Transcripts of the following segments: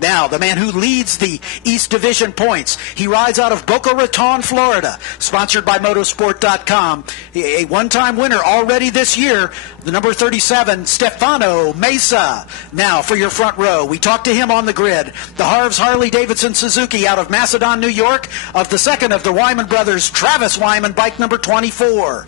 Now, the man who leads the East Division points, he rides out of Boca Raton, Florida, sponsored by motorsport.com. A one-time winner already this year, the number 37, Stefano Mesa. Now, for your front row, we talked to him on the grid. The Harves Harley-Davidson Suzuki out of Macedon, New York, of the second of the Wyman brothers, Travis Wyman, bike number 24.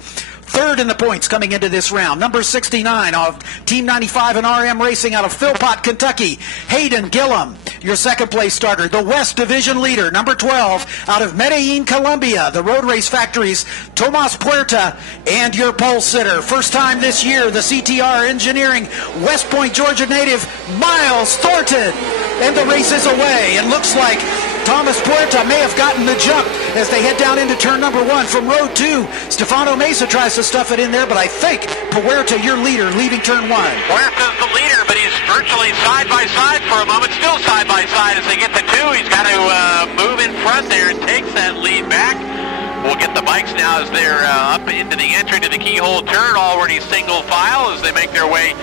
Third in the points coming into this round, number 69 of Team 95 and RM Racing out of Philpott, Kentucky, Hayden Gillum. Your second place starter, the West Division leader, number 12 out of Medellin, Colombia, the Road Race Factories, Tomas Puerta, and your pole sitter. First time this year, the CTR Engineering West Point, Georgia native, Miles Thornton. And the race is away. It looks like Thomas Puerta may have gotten the jump as they head down into turn number 1 from road 2. Stefano Mesa tries to stuff it in there, but I think Puerta, your leader, leaving turn 1. Puerta's the leader, but he's virtually side by side for a moment. Still side by side as they get to 2. He's got to move in front there and takes that lead back. We'll get the bikes now as they're up into the entry to the keyhole turn, already single file as they make their way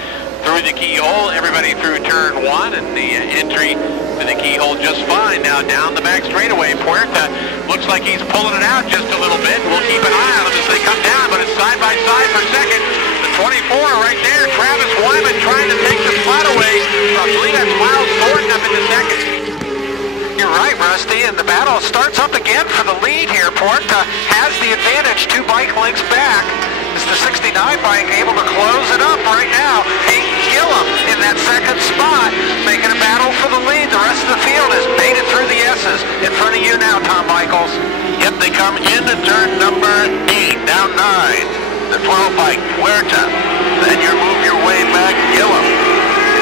through the keyhole. Everybody through turn 1 and the entry to the keyhole just fine. Now down the back straightaway, Puerta looks like he's pulling it out just a little bit. We'll keep an eye on him as they come down, but it's side by side for second. The 24 right there, Travis Wyman trying to take the spot away. I believe that's Miles Thornton up into second. You're right, Rusty, and the battle starts up again for the lead here. Puerta has the advantage, 2 bike lengths back. Is the 69 bike able to close it up right now? Hayden Gillum in that second spot, making a battle for the lead. The rest of the field has made it through the S's. In front of you now, Tom Michaels. Yep, they come into turn number 8, down 9. The 12 bike, Puerta. Then you move your way back, Gillum.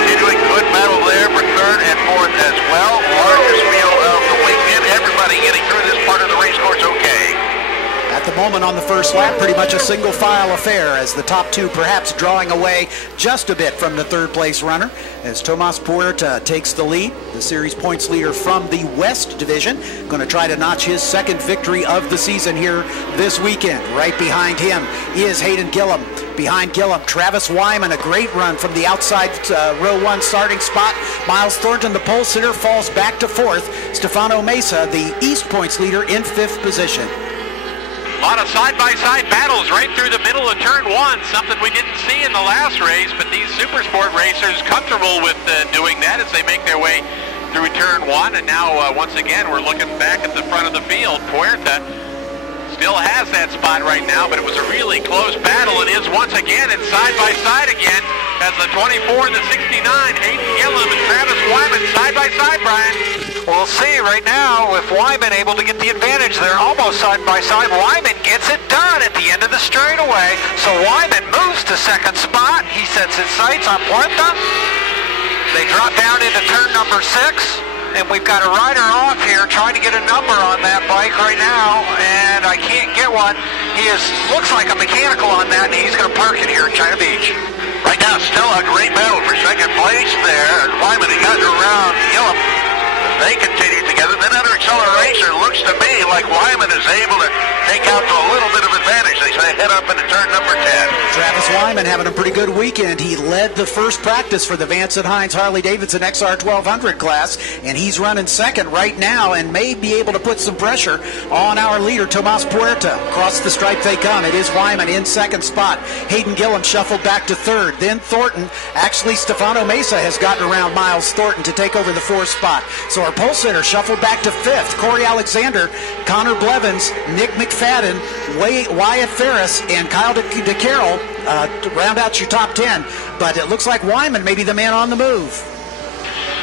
Continuing good battle there for third and fourth as well. Largest field of the weekend. Everybody getting through this part of the race course okay. At the moment on the first lap, pretty much a single file affair as the top 2 perhaps drawing away just a bit from the third place runner as Tomas Puerta takes the lead, the series points leader from the West Division, going to try to notch his second victory of the season here this weekend. Right behind him is Hayden Gillum. Behind Gillum, Travis Wyman, a great run from the outside row 1 starting spot. Miles Thornton, the pole sitter, falls back to 4th. Stefano Mesa, the East points leader, in 5th position. A lot of side-by-side battles right through the middle of turn 1, something we didn't see in the last race, but these SuperSport racers comfortable with doing that as they make their way through turn 1. And now, once again, we're looking back at the front of the field. Puerta still has that spot right now, but it was a really close battle. It is once again in side-by-side again as the 24 and the 69, Hayden Gillum and Travis Wyman side-by-side, Brian. We'll see right now if Wyman able to get the advantage. They're almost side by side. Wyman gets it done at the end of the straightaway. So Wyman moves to second spot. He sets his sights on Puerta. They drop down into turn number 6. And we've got a rider off here trying to get a number on that bike right now. And I can't get one. He looks like a mechanical on that, and he's going to park it here in China Beach. Right now, still a great battle for second place there. Wyman has gotten around Gillum. They continue together. Then under acceleration, looks to me like Wyman is able to take out a little bit of advantage. They say head up into turn number 10. Travis Wyman having a pretty good weekend. He led the first practice for the Vance & Hines Harley-Davidson XR 1200 class, and he's running second right now and may be able to put some pressure on our leader, Tomas Puerta. Across the stripe they come. It is Wyman in second spot. Hayden Gillum shuffled back to third. Then Thornton. Actually, Stefano Mesa has gotten around Miles Thornton to take over the 4th spot. So our pole sitter shuffled back to 5th. Corey Alexander, Connor Blevins, Nick McFadden, Wyatt Ferris, and Kyle DeCarroll to round out your top 10. But it looks like Wyman may be the man on the move.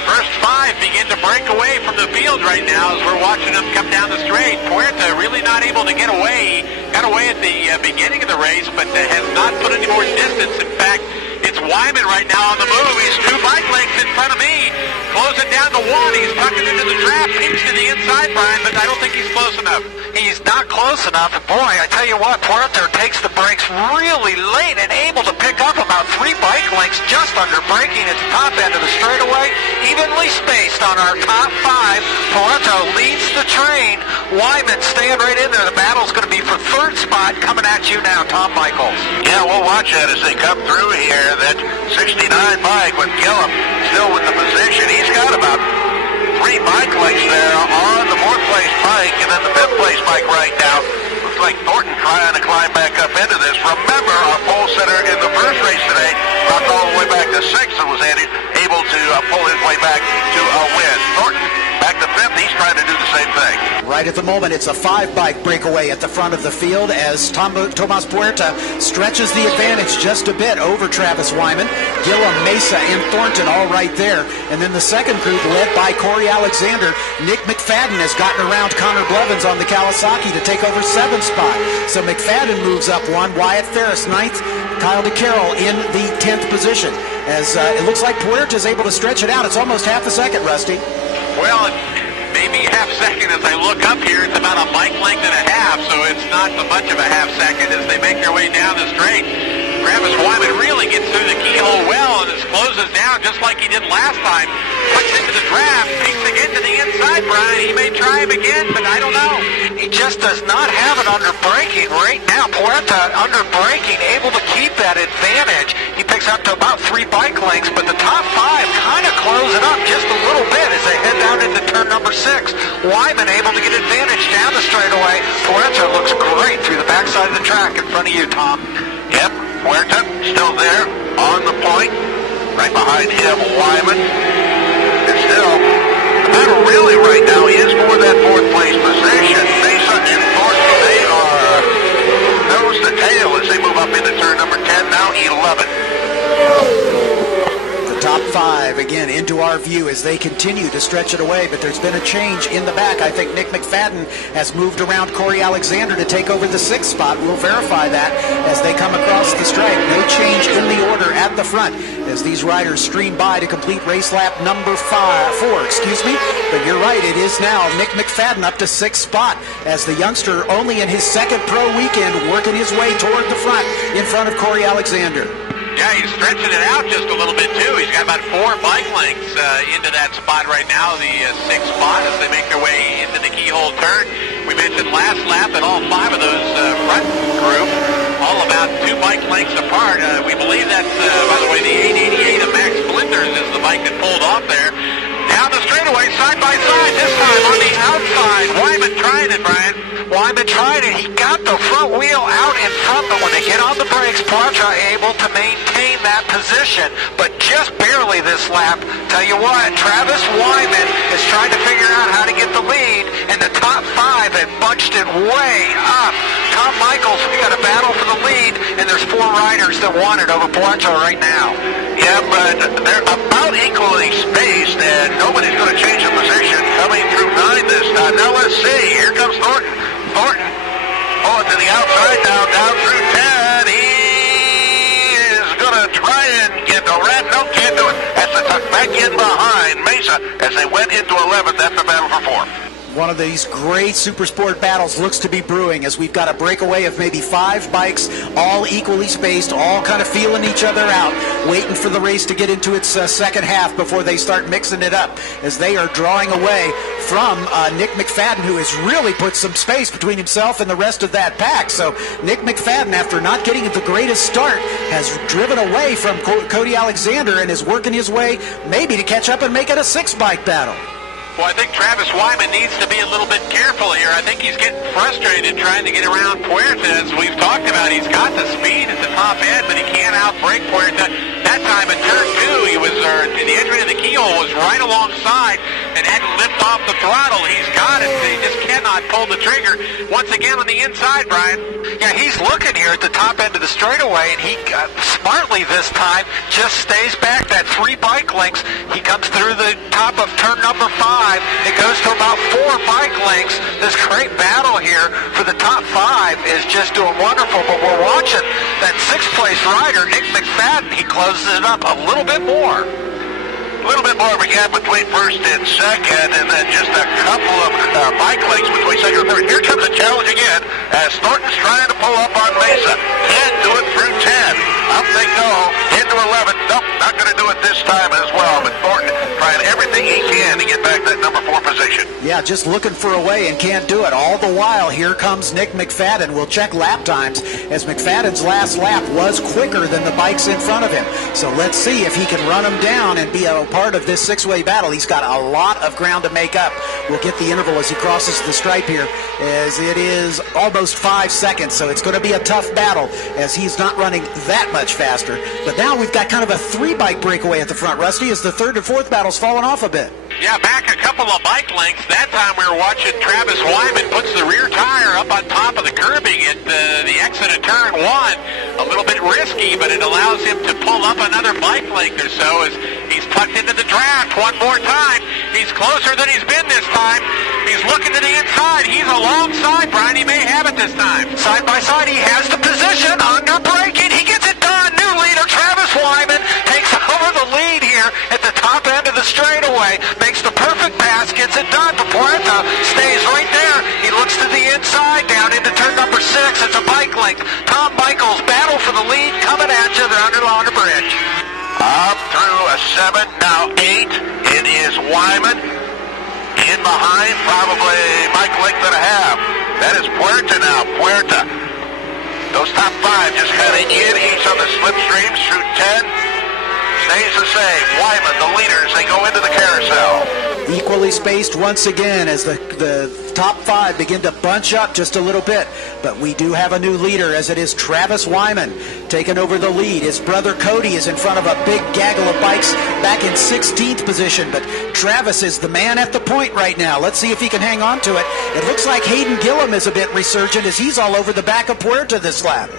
First 5 begin to break away from the field right now as we're watching them come down the straight. Puerta really not able to get away. Got away at the beginning of the race, but has not put any more distance. In fact, it's Wyman right now on the move. He's 2 bike lengths in front of me. Closing down to 1. He's tucking into the trap. Keeps to the inside, Brian, but I don't think he's close enough. He's not close enough. And boy, I tell you what, Puerta takes the brakes really late and able to pick up about 3 bike lengths just under braking at the top end of the straightaway. Evenly spaced on our top 5. Puerta leads the train. Wyman staying right in there. The battle's going to be for 3rd spot. Coming at you now, Tom Michaels. Yeah, we'll watch that as they come through here. That 69 bike with Gillum still with the position. He's got about trying to do the same thing. Right at the moment, it's a 5-bike breakaway at the front of the field as Tomas Puerta stretches the advantage just a bit over Travis Wyman. Gillum, Mesa, and Thornton all right there. And then the second group led by Corey Alexander. Nick McFadden has gotten around Connor Blevins on the Kawasaki to take over 7th spot. So McFadden moves up 1. Wyatt Ferris 9th. Kyle DeCarroll in the 10th position. As it looks like Puerta is able to stretch it out. It's almost half a second, Rusty. Well, maybe half second as I look up here. It's about a bike length and a half, so it's not so much of a half second as they make their way down the straight. Travis Wyman really gets through the keyhole well and it closes down just like he did last time. Puts into the draft, peeks again to the inside, Brian. He may try him again, but I don't know. He just does not have it under braking right now. Puerta under braking, able to keep that advantage. He picks up to about 3 bike lengths, but the top 5 kind of close it up just a little bit as they head down into turn number 6. Wyman able to get advantage down the straightaway. Puerta looks great through the backside of the track in front of you, Tom. Yep, Puerta still there on the point. Right behind him, Wyman. And still, the battle really right now is for that 4th place position. Mesa and Thornton, they are nose to tail as they move up into turn number 10, now 11. Top 5 again into our view as they continue to stretch it away, but there's been a change in the back. I think Nick McFadden has moved around Corey Alexander to take over the 6th spot. We'll verify that as they come across the stripe. No change in the order at the front as these riders stream by to complete race lap number 4. But you're right, it is now Nick McFadden up to 6th spot as the youngster only in his 2nd pro weekend working his way toward the front in front of Corey Alexander. Yeah, he's stretching it out just a little bit, too. He's got about 4 bike lengths into that spot right now, the 6th spot, as they make their way into the keyhole turn. We mentioned last lap that all 5 of those front group, all about 2 bike lengths apart. We believe that, by the way, the 888 of Max Blinders is the bike that pulled off there. Down the straightaway, side by side, this time on the outside. Wyman trying it, Brian. Wyman tried it. He got the front wheel out in front, but when they get on the brakes, Puerta able to maintain that position, but just barely this lap. Tell you what, Travis Wyman is trying to figure out how to get the lead, and the top 5 have bunched it way up. Tom Michaels, we got a battle for the lead, and there's 4 riders that want it over Puerta right now. Yeah, but they're about equally spaced, and nobody's going to change the position coming through 9 this time. Now let's see. Here comes Thornton. Thornton, to the outside now, down through 10. He is going to try and get the red. No, can't do it. Has to tuck back in behind Mesa as they went into 11th. That's the battle for 4th. One of these great SuperSport battles looks to be brewing as we've got a breakaway of maybe 5 bikes, all equally spaced, all kind of feeling each other out, waiting for the race to get into its second half before they start mixing it up as they are drawing away from Nick McFadden, who has really put some space between himself and the rest of that pack. So Nick McFadden, after not getting the greatest start, has driven away from Cody Alexander and is working his way maybe to catch up and make it a 6-bike battle. Well, I think Travis Wyman needs to be a little bit careful here. I think he's getting frustrated trying to get around Puerta. As we've talked about, he's got the speed at the top end, but he can't outbrake Puerta. That time in turn 2, he was the entry of the keyhole was right alongside and had to lift off the throttle. He's got it. He just cannot pull the trigger. Once again on the inside, Brian. Yeah, he's looking here at the top end of the straightaway, and he smartly this time just stays back that 3 bike lengths. He comes through the top of turn number 5. It goes to about 4 bike lengths. This great battle here for the top 5 is just doing wonderful, but we're watching that 6th place rider, Nick McFadden. He closes it up a little bit more. A little bit more of a gap between 1st and 2nd, and then just a couple of bike lengths between 2nd and 3rd. Here comes the challenge again as Thornton's trying to pull up on Mesa. Can't do it through 10. Up they go into 11. Nope, not going to do it this time as well. But Thornton trying everything he can to get back that number 4 position. Yeah, just looking for a way and can't do it. All the while, here comes Nick McFadden. We'll check lap times as McFadden's last lap was quicker than the bikes in front of him. So let's see if he can run them down and be a part of this 6-way battle. He's got a lot of ground to make up. We'll get the interval as he crosses the stripe here, as it is almost 5 seconds. So it's going to be a tough battle as he's not running that much faster. But now we've got kind of a 3-bike breakaway at the front, Rusty, as the 3rd and 4th battle's fallen off a bit. Yeah, back a couple of bike lengths. That time we were watching Travis Wyman puts the rear tire up on top of the curbing at the exit of turn 1. A little bit risky, but it allows him to pull up another bike length or so as he's tucked into the draft one more time. He's closer than he's been this time. He's looking to the inside. He's alongside, Brian. He may have it this time. Side by side, he has the position under braking. He gets it done. New leader, Travis Wyman, takes over the lead here at the top end of the straightaway. Makes the perfect pass, gets it done. But Puerta stays right there. He looks to the inside, down into turn number 6. It's a bike length. Tom Michaels battle for the lead, coming at you. They're under Launder Bridge. Up through a 7, now 8. It is Wyman. In behind, probably bike length and a half. That is Puerta now. Puerta. Those top 5 just heading in. Each on the slipstreams through 10. Stays the same. Wyman, the leaders, they go into the carousel. Equally spaced once again as the top 5 begin to bunch up just a little bit. But we do have a new leader, as it is Travis Wyman taking over the lead. His brother Cody is in front of a big gaggle of bikes back in 16th position. But Travis is the man at the point right now. Let's see if he can hang on to it. It looks like Hayden Gillum is a bit resurgent as he's all over the back of Puerta this lap.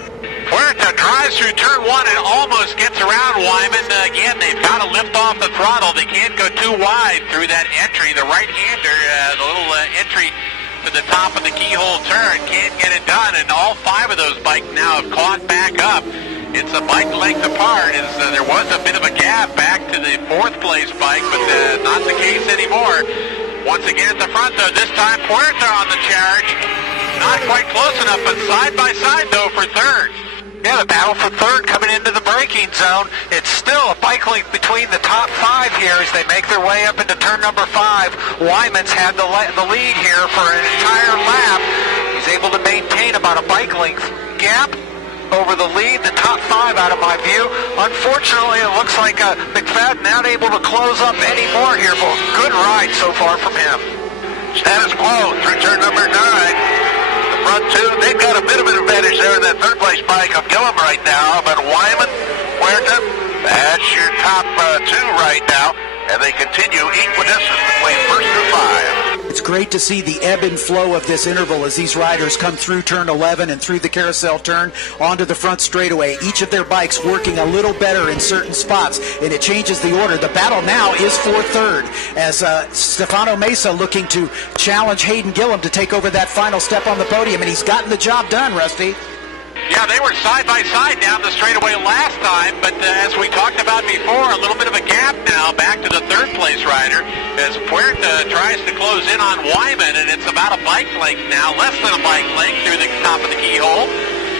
Puerta drives through turn 1 and almost gets around Wyman. Again, they've got to lift off the throttle. They can't go too wide through that entry. The right-hander, the little entry to the top of the keyhole turn, can't get it done. And all 5 of those bikes now have caught back up. It's a bike length apart. There was a bit of a gap back to the 4th place bike, but not the case anymore. Once again at the front, though, this time Puerta on the charge. Not quite close enough, but side by side, though, for 3rd. Yeah, the battle for 3rd coming into the braking zone. It's still a bike length between the top 5 here as they make their way up into turn number 5. Wyman's had the lead here for an entire lap. He's able to maintain about a bike length gap over the lead, the top 5 out of my view. Unfortunately, it looks like McFadden not able to close up any more here, but good ride so far from him. Status quo through turn number 9. Front 2, they've got a bit of an advantage there in that 3rd place bike of Gillum right now, but Wyman, Puerta, that's your top 2 right now, and they continue equidistant between 1st through 5. It's great to see the ebb and flow of this interval as these riders come through turn 11 and through the carousel turn onto the front straightaway. Each of their bikes working a little better in certain spots, and it changes the order. The battle now is for 3rd as Stefano Mesa looking to challenge Hayden Gillum to take over that final step on the podium, and he's gotten the job done, Rusty. Yeah, they were side by side down the straightaway last time, but as we talked about before, a little bit of a gap now back to the 3rd place rider as Puerta tries to close in on Wyman, and it's about a bike length now, less than a bike length through the top of the keyhole,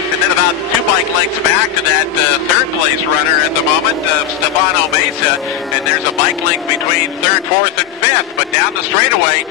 and then about 2 bike lengths back to that 3rd place runner at the moment of Stefano Mesa, and there's a bike length between 3rd, 4th, and 5th, but down the straightaway,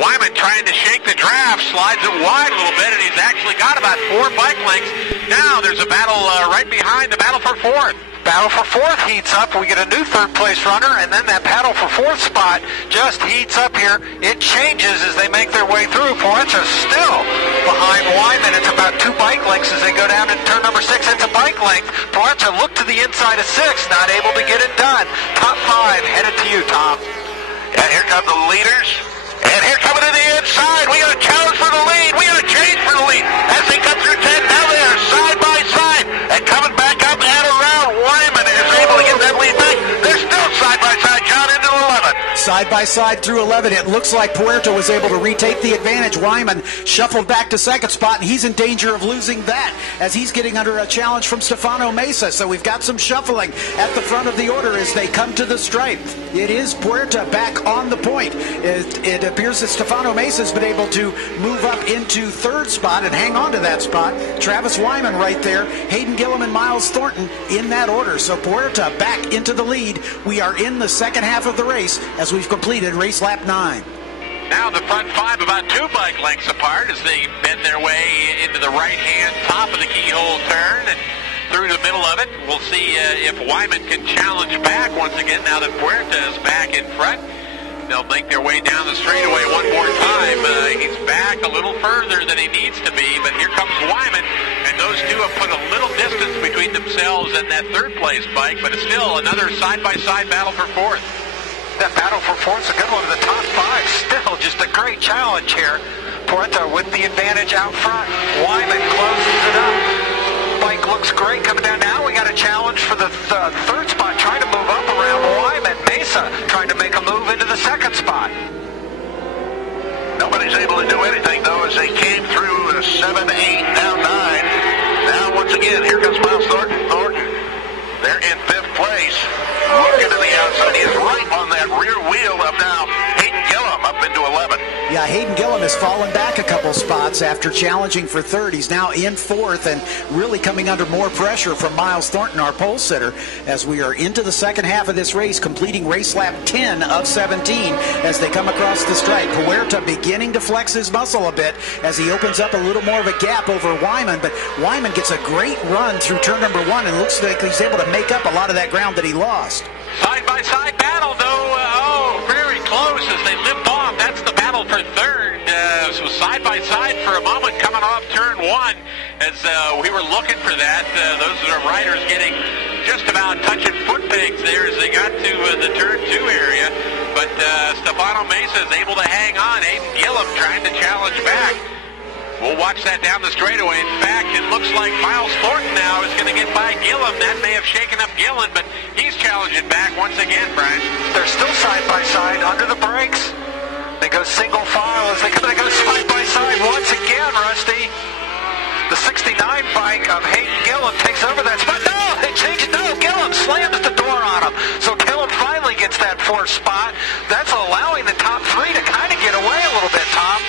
Wyman trying to shake the draft, slides it wide a little bit, and he's actually got about 4 bike lengths. Now there's a battle right behind, the battle for 4th. Battle for 4th heats up. We get a new 3rd place runner, and then that battle for 4th spot just heats up here. It changes as they make their way through. Puerta's still behind Wyman. It's about 2 bike lengths as they go down to turn number 6. It's a bike length. Puerta looked to the inside of 6, not able to get it done. Top 5 headed to you, Tom. And here come the leaders. And here coming to the inside, we got a challenge for the lead. We got a change for the lead. As they come through 10, now they are side by side. And coming back up and around, Wyman is able to get that lead back. They're still side by side, John, into 11. Side by side through 11. It looks like Puerta was able to retake the advantage. Wyman shuffled back to 2nd spot, and he's in danger of losing that as he's getting under a challenge from Stefano Mesa. So we've got some shuffling at the front of the order as they come to the stripe. It is Puerta back on the point. It appears that Stefano Mesa has been able to move up into 3rd spot and hang on to that spot. Travis Wyman right there. Hayden Gillum and Miles Thornton in that order. So Puerta back into the lead. We are in the 2nd half of the race as we've completed race lap 9. Now the front 5 about 2 bike lengths apart as they bend their way into the right-hand top of the keyhole turn and through the middle of it. We'll see if Wyman can challenge back once again now that Puerta is back in front. They'll make their way down the straightaway one more time. He's back a little further than he needs to be, but here comes Wyman, and those 2 have put a little distance between themselves and that 3rd place bike, but it's still another side-by-side battle for 4th. that battle for fourth's a good one. The top five still just a great challenge here. Puerta with the advantage out front. Wyman closes it up. Bike looks great coming down. Now we got a challenge for the third spot, trying to move up around Wyman. Mesa trying to make a move into the second spot. Nobody's able to do anything, though, as they came through 7, 8, now 9. Now, once again, here comes Miles Thornton. They're in 5th place. Looking to the outside. He is right on that rear wheel of now Hayden Gillum up into 11. Yeah, Hayden Gillum has fallen back a couple spots after challenging for third. He's now in 4th and really coming under more pressure from Miles Thornton, our pole sitter, as we are into the second half of this race, completing race lap 10 of 17 as they come across the stripe. Puerta beginning to flex his muscle a bit as he opens up a little more of a gap over Wyman, but Wyman gets a great run through turn number 1 and looks like he's able to make up a lot of that ground that he lost. Side-by-side battle, though. Very close as they lift off. That's the battle for third. So side-by-side for a moment coming off turn 1 as we were looking for that. Those are riders getting just about touching foot pegs there as they got to the turn 2 area. But Stefano Mesa is able to hang on. Hayden Gillum trying to challenge back. We'll watch that down the straightaway. In fact, it looks like Miles Thornton now is going to get by Gillum. That may have shaken up Gillum, but he's challenging back once again, Brian. They're still side by side under the brakes. They go single file as they go side by side once again, Rusty. The 69 bike of Hayden Gillum takes over that spot. No, they change it. No, Gillum slams the door on him. So Gillum finally gets that 4th spot. That's allowing the top 3 to kind of get away a little bit, Tom.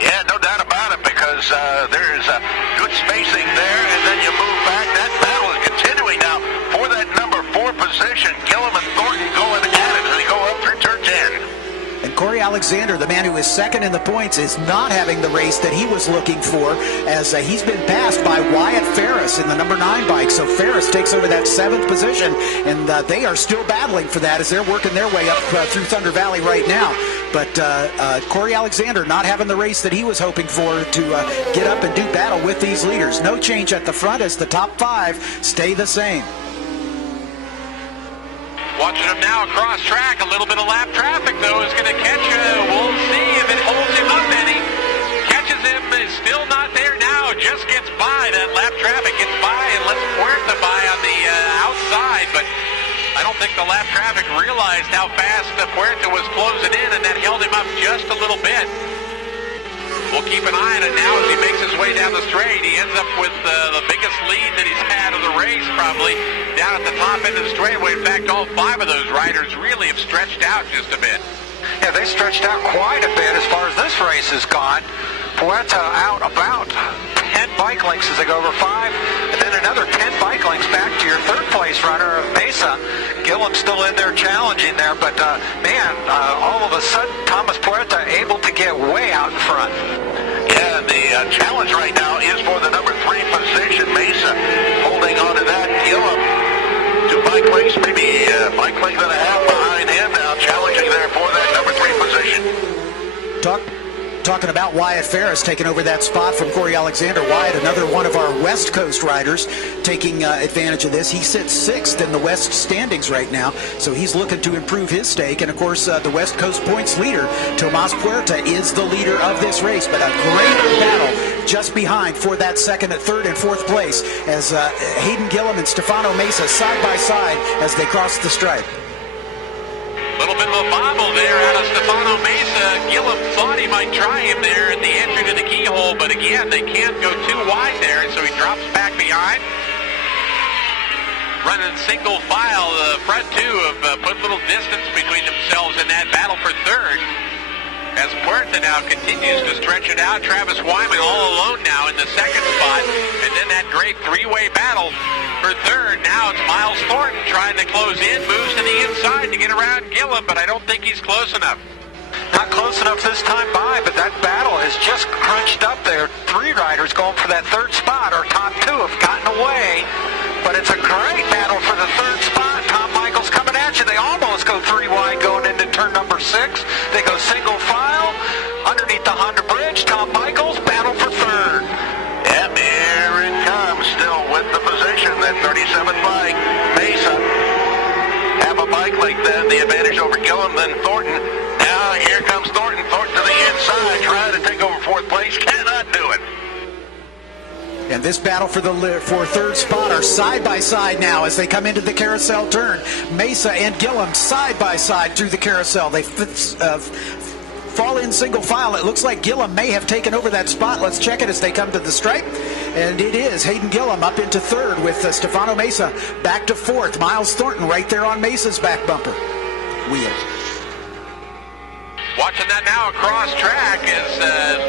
Yeah, no doubt about it, because there's good spacing there, and then you move back. That battle is continuing now for that number 4 position. Gillum and Thornton going at it as they go up through turn 10. And Corey Alexander, the man who is second in the points, is not having the race that he was looking for, as he's been passed by Wyatt Ferris in the number 9 bike. So Ferris takes over that 7th position, and they are still battling for that as they're working their way up through Thunder Valley right now. But Corey Alexander not having the race that he was hoping for to get up and do battle with these leaders. No change at the front as the top 5 stay the same. Watching him now across track. A little bit of lap traffic, though, is going to catch him. We'll see if it holds him up any. Catches him, is still not there now. Just gets by. That lap traffic gets by and lets Puerta by on the outside. But I don't think the lap traffic realized how fast Puerta was closing in, and that held him up just a little bit. We'll keep an eye on it now as he makes his way down the straight. He ends up with the biggest lead that he's had of the race, probably, down at the top end of the straightaway. In fact, all 5 of those riders really have stretched out just a bit. Yeah, they stretched out quite a bit as far as this race has gone. Puerta out about 10 bike lengths as they go over 5, and then another 10 bike lengths back to your 3rd place runner of Mesa. Gillum's still in there challenging there, but all of a sudden Thomas Puerta able to get way out in front. Yeah, the challenge right now is for the number 3 position. Mesa holding on to that. Gillum 2 bike lengths, maybe a bike length and a half behind him now, challenging there for that number 3 position. Talking about Wyatt Ferris taking over that spot from Corey Alexander. Wyatt, another one of our West Coast riders, taking advantage of this. He sits 6th in the West standings right now, so he's looking to improve his stake. And, of course, the West Coast points leader, Tomas Puerta, is the leader of this race. But a great battle just behind for that 2nd, 3rd, and 4th place as Hayden Gillum and Stefano Mesa side by side as they cross the stripe. A little bit of a bobble there out of Stefano Mesa. Gillum thought he might try him there at the entry to the keyhole, but again, they can't go too wide there, so he drops back behind. Running single file, the front 2 have put a little distance between themselves in that battle for 3rd. As Puerta now continues to stretch it out, Travis Wyman all alone now in the 2nd spot, and then that great 3-way battle for 3rd. Now it's Miles Thornton trying to close in, moves to the inside to get around Gillum, but I don't think he's close enough. Not close enough this time by, but that battle has just crunched up there. 3 riders going for that 3rd spot. Our top 2 have gotten away, but it's a great battle for the 3rd spot. Tom Michaels coming at you. They almost go 3 wide going into turn number 6. They go single file underneath the Honda Bridge. Tom Michaels battle for 3rd. And here it comes, still with the position, that 37 bike. Mesa have a bike like that, the advantage over Gillum. Gillum, then Thornton. Now here comes Thornton. Thornton to the inside, trying to take over fourth place. Cannot do it. And this battle for third spot are side by side now as they come into the carousel turn. Mesa and Gillum side by side through the carousel. They fall in single file. It looks like Gillum may have taken over that spot. Let's check it as they come to the stripe. And it is Hayden Gillum up into third with Stefano Mesa back to fourth. Miles Thornton right there on Mesa's back bumper wheel. Watching that now across track is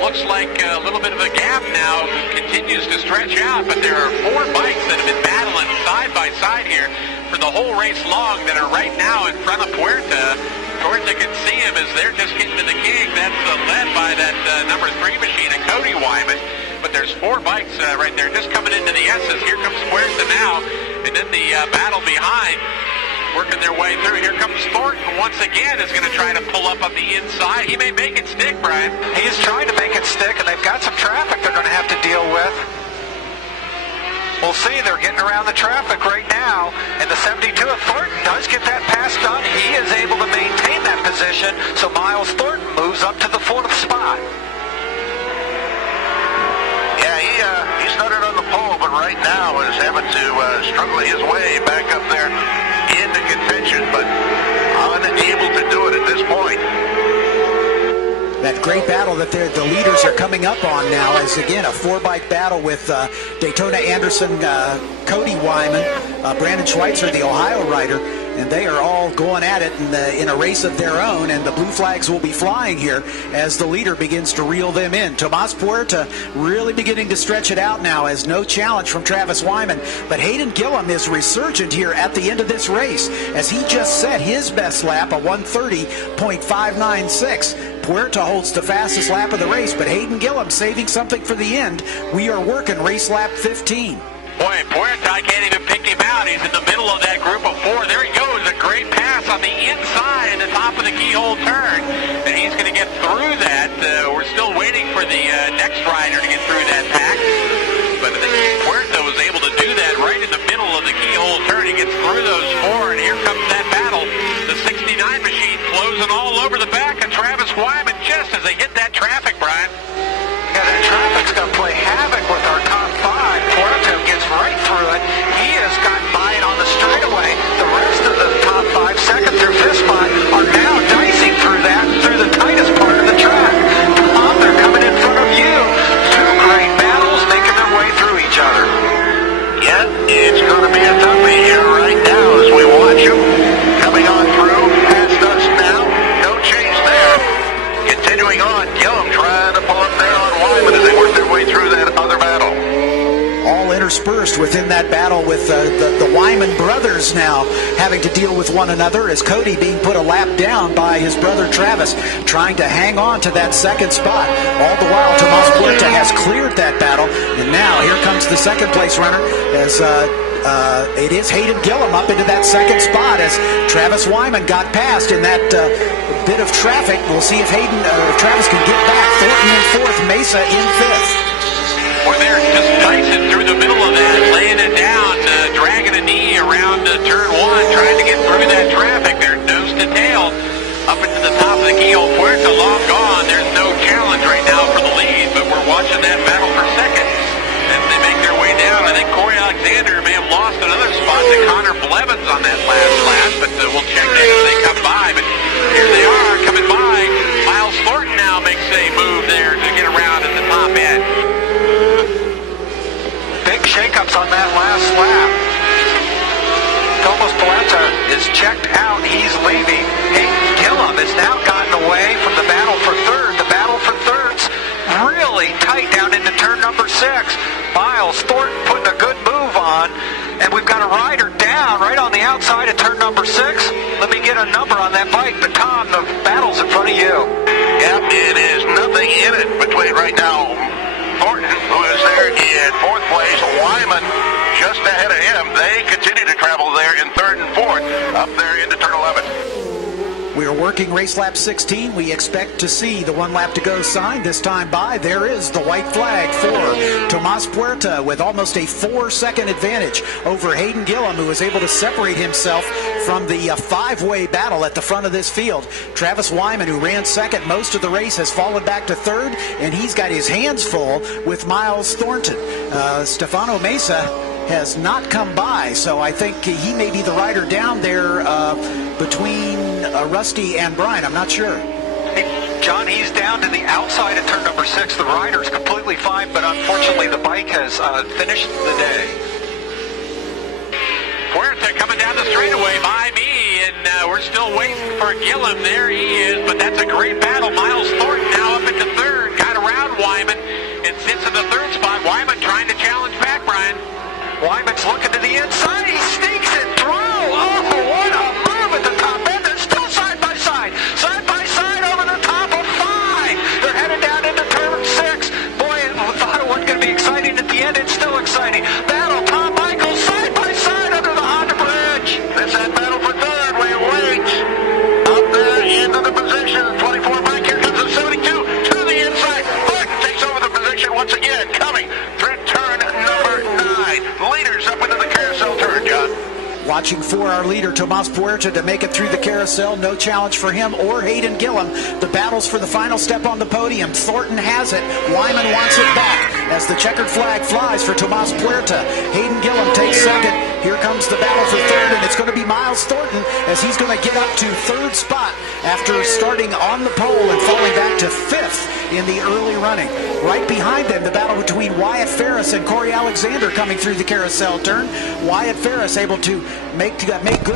looks like a little bit of a gap now. Continues to stretch out, but there are four bikes that have been battling side by side here for the whole race long that are right now in front of Puerta. Puerta can see him as they're just getting to the king. That's led by that number 3 machine, a Cody Wyman. But there's four bikes right there just coming into the S's. Here comes Puerta now, and then the battle behind. Working their way through. Here comes Thornton once again. Is going to try to pull up on the inside. He may make it stick, Brian. He's trying to make it stick, and they've got some traffic they're going to have to deal with. We'll see. They're getting around the traffic right now. And the 72 of Thornton does get that pass done. He is able to maintain that position. So Miles Thornton moves up to the fourth spot. Yeah, he started on the pole, but right now is having to struggle his way back up there into contention, but unable to do it at this point. That great battle that the leaders are coming up on now is, again, a four-bike battle with Daytona Anderson, Cody Wyman, Brandon Schweitzer, the Ohio rider, and they are all going at it in a race of their own, and the blue flags will be flying here as the leader begins to reel them in. Tomas Puerta really beginning to stretch it out now as no challenge from Travis Wyman, but Hayden Gillum is resurgent here at the end of this race as he just set his best lap, a 1:30.596. Puerta holds the fastest lap of the race, but Hayden Gillum saving something for the end. We are working race lap 15. Boy, Puerta, I can't even pick him out. He's in the middle of that group of four. There he goes, a great pass on the inside, the top of the keyhole turn. And he's going to get through that. We're still waiting for the next rider to get through that pack. But I think Puerta was able to do that right in the middle of the keyhole turn. He gets through those four, and here comes that battle. The 69 machine closing all over the back of Travis Wyman just as they hit that traffic, Brian. Yeah, that traffic's going to play havoc with our top five. Puerta gets right through it. He has gotten by it on the straightaway. The rest of the top five, second through fifth spot, are now dicing through that, through the tightest part of the track. Tom, they're coming in front of you. Two great battles making their way through each other. Yeah, it's going to be a toughie here right now as we watch him coming on through. Past us now. No chase there. Continuing on, Gillum trying to pull up there on Wyman as they work their way through that other battle. All interspersed within that battle with the Wyman brothers now having to deal with one another as Cody being put a lap down by his brother Travis, trying to hang on to that second spot. All the while, Tomas Puerta has cleared that battle, and now here comes the second place runner as it is Hayden Gillum up into that second spot as Travis Wyman got past in that bit of traffic. We'll see if Travis can get back. Thornton in fourth, Mesa in fifth. Boy, they're just dicing through the middle of that, laying it down, dragging a knee around turn one, trying to get through that traffic. They're nose to tail up into the top of the keyhole. Puerta long gone. There's no challenge right now for the lead, but we're watching that battle for second as they make their way down. I think Corey Alexander may have lost another spot to Connor Blevins on that last lap, but we'll check that as they come by. But here they are coming by. Miles Thornton now makes a move there to get around at the top end. Big shakeups on that last lap. Tomas Puerta is checked out. He's leaving. Hayden Gillum has now gotten away from the battle for third. The battle for third's really tight down into turn number 6. Miles Thornton putting a good move on. And we've got a rider down right on the outside of turn number 6. Let me get a number on that bike. But Tom, the battle's in front of you. Yep, it is nothing in it between right now. Thornton, who is there in fourth place, Wyman just ahead of him. They continue to travel there in third and fourth, up there into turn 11. We are working race lap 16. We expect to see the 1 lap to go sign this time by. There is the white flag for Tomas Puerta with almost a 4-second advantage over Hayden Gillum, who was able to separate himself from the 5-way battle at the front of this field. Travis Wyman, who ran second most of the race, has fallen back to third, and he's got his hands full with Miles Thornton. Stefano Mesa has not come by, so I think he may be the rider down there between Rusty and Brian. I'm not sure. Hey, John, he's down to the outside of turn number 6. The rider's completely fine, but unfortunately the bike has finished the day. Puerta coming down the straightaway by me, and we're still waiting for Gillum. There he is, but that's a great battle. Miles Thornton now up into third, got around Wyman, and sits in the third spot. Wyman trying to challenge back, Brian. Wyman's looking to the inside. He sneaks it through. Oh, what a move at the top end. They're still side by side. Side by side over the top of 5. They're headed down into turn 6. Boy, I thought it wasn't going to be exciting at the end. It's still exciting. Battle Tom Michaels side by side under the Honda Bridge. That's that battle for third. We wait. Up there into the position. 24 back. Here comes the 72 to the inside. Thornton takes over the position once again. Coming through turn number 9. Leaders up into the carousel turn, John. Watching for our leader, Tomas Puerta, to make it through the carousel. No challenge for him or Hayden Gillum. The battles for the final step on the podium. Thornton has it. Wyman wants it back as the checkered flag flies for Tomas Puerta. Hayden Gillum takes second. Here comes the battle for third, and it's going to be Miles Thornton as he's going to get up to third spot after starting on the pole and falling back to 5th in the early running. Right behind them, the battle between Wyatt Ferris and Corey Alexander coming through the carousel turn. Wyatt Ferris able to make good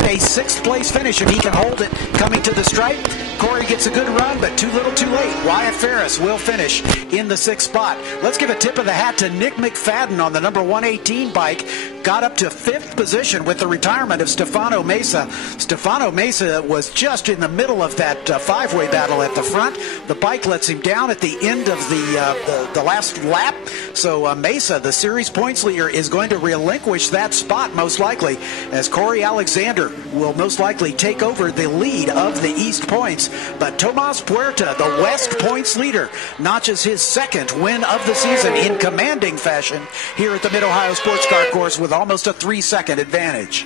a 6th place finish if he can hold it coming to the stripe. Corey gets a good run, but too little too late. Wyatt Ferris will finish in the 6th spot. Let's give a tip of the hat to Nick McFadden on the number 118 bike. Got up to 5th position with the retirement of Stefano Mesa. Stefano Mesa was just in the middle of that 5-way battle at the front. The bike lets him down at the end of the last lap. So Mesa, the series points leader, is going to relinquish that spot most likely, as Corey Alexander will most likely take over the lead of the East points. But Tomas Puerta, the West points leader, notches his 2nd win of the season in commanding fashion here at the Mid-Ohio Sports Car Course with almost a 3-second advantage.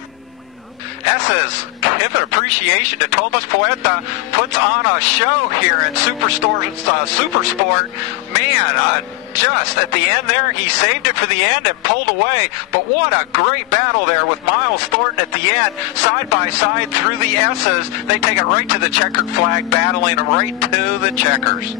S's give an appreciation to Tomas Puerta. Puts on a show here in SuperSport. Man, just at the end there, he saved it for the end and pulled away. But what a great battle there with Miles Thornton at the end, side by side through the S's. They take it right to the checkered flag, battling right to the checkers.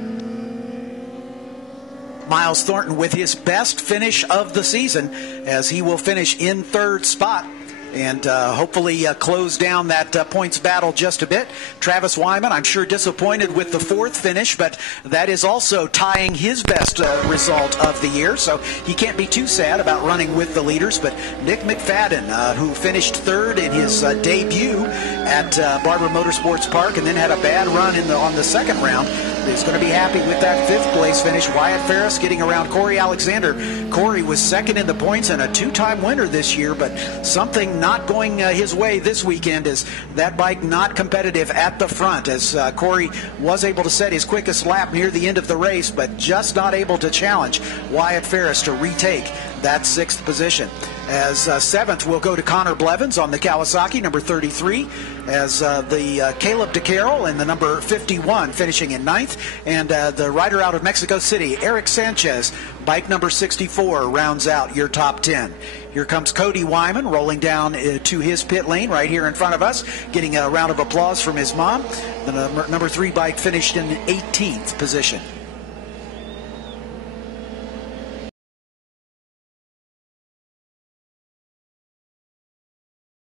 Miles Thornton with his best finish of the season, as he will finish in 3rd spot and hopefully close down that points battle just a bit. Travis Wyman, I'm sure disappointed with the 4th finish, but that is also tying his best result of the year, so he can't be too sad about running with the leaders. But Nick McFadden, who finished 3rd in his debut at Barber Motorsports Park and then had a bad run on the 2nd round, is going to be happy with that 5th place finish. Wyatt Ferris getting around Corey Alexander. Corey was 2nd in the points and a 2-time winner this year, but something not going his way this weekend is that bike not competitive at the front, as Corey was able to set his quickest lap near the end of the race, but just not able to challenge Wyatt Ferris to retake that 6th position. As 7th will go to Connor Blevins on the Kawasaki, number 33, as the Caleb DeCarroll and the number 51 finishing in 9th, and the rider out of Mexico City, Eric Sanchez, bike number 64, rounds out your top 10. Here comes Cody Wyman rolling down to his pit lane right here in front of us, getting a round of applause from his mom. The number 3 bike finished in 18th position.